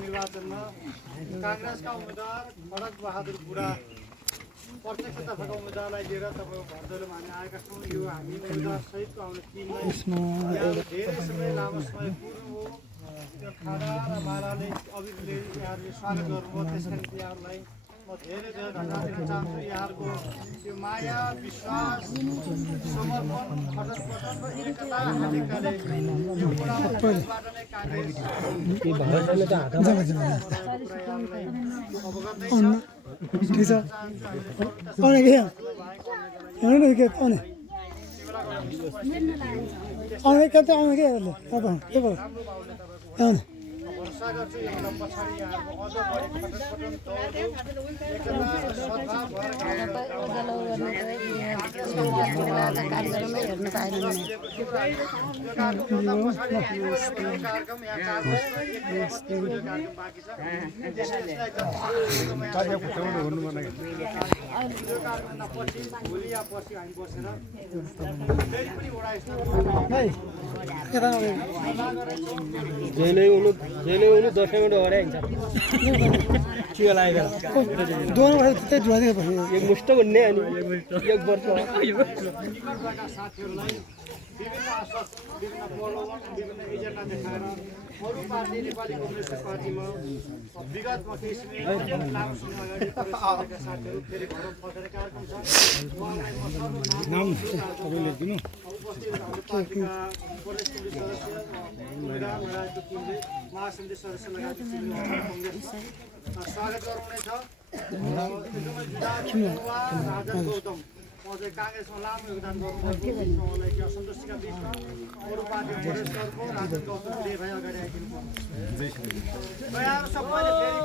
निर्वाचनमा कांग्रेसका उम्मेदवार खड्ग बहादुर बुढा प्रत्यक्षतर्फका उम्मेदवारलाई लिएर तपाईको भर्दोलोमा हामी आएका छौँ। यो हामी उम्मेदवार सहितको हाम्रो टिमलाई धेरै समय लामो समय पूर्व हो त्यो खाना र मालाले अभिले यहाँहरूले स्वागत गर्नुभयो। त्यसका निम्ति यहाँहरूलाई म धेरै धेरै धन्यवाद दिन चाहन्छु। यहाँहरूको त्यो माया विश्वास समर्पण खडकपटन र एकता हालेकाले यो बुढाबाट नै काङ्ग्रेस ठीक छ आउने के आउने के आउने आउने कतै आउने के अहिले तपाईँ के भयो आउने भरोसा गर्छु यसलाई पछाडि यहाँहरूको अझ बढी खडकपटन दौड एकता र सद्भाव भएर जहिले उनी 10 मिनट अगाडि आइन्छ चिया लागेर दोन वर्ष त्यही ढुवादिएको भयो एक मुष्ट भन्ने अनि एक वर्ष साथीहरूलाई विभिन्न आश्वास विभिन्न प्रलोभन विभिन्न एजेन्डा देखाएर अरू पार्टी नेपाली कम्युनिस्ट पार्टीमा विगतमा केही समय लामो समय अगाडि प्रवेश गरेका साथीहरू फेरि घर फर्केर कार्यक्रम छ। उहाँलाई म सर्वनाम उपस्थित हाम्रो पार्टीका प्रदेश कमिटी सदस्य महिला राजनीतिक टिमले महासमिति सदस्य लगायत कङ्ग्रेसमा स्वागत गराउनेछ। एकदमै जुदा राजन गौतम अझै काङ्ग्रेसमा लामो योगदान गर्नुभएको उहाँलाई के असन्तुष्टिका बिचमा अरू पार्टी प्रदेशहरूको राजन गौतम विजय भाइ अगाडि आइदिनु तयार सबैले फेरि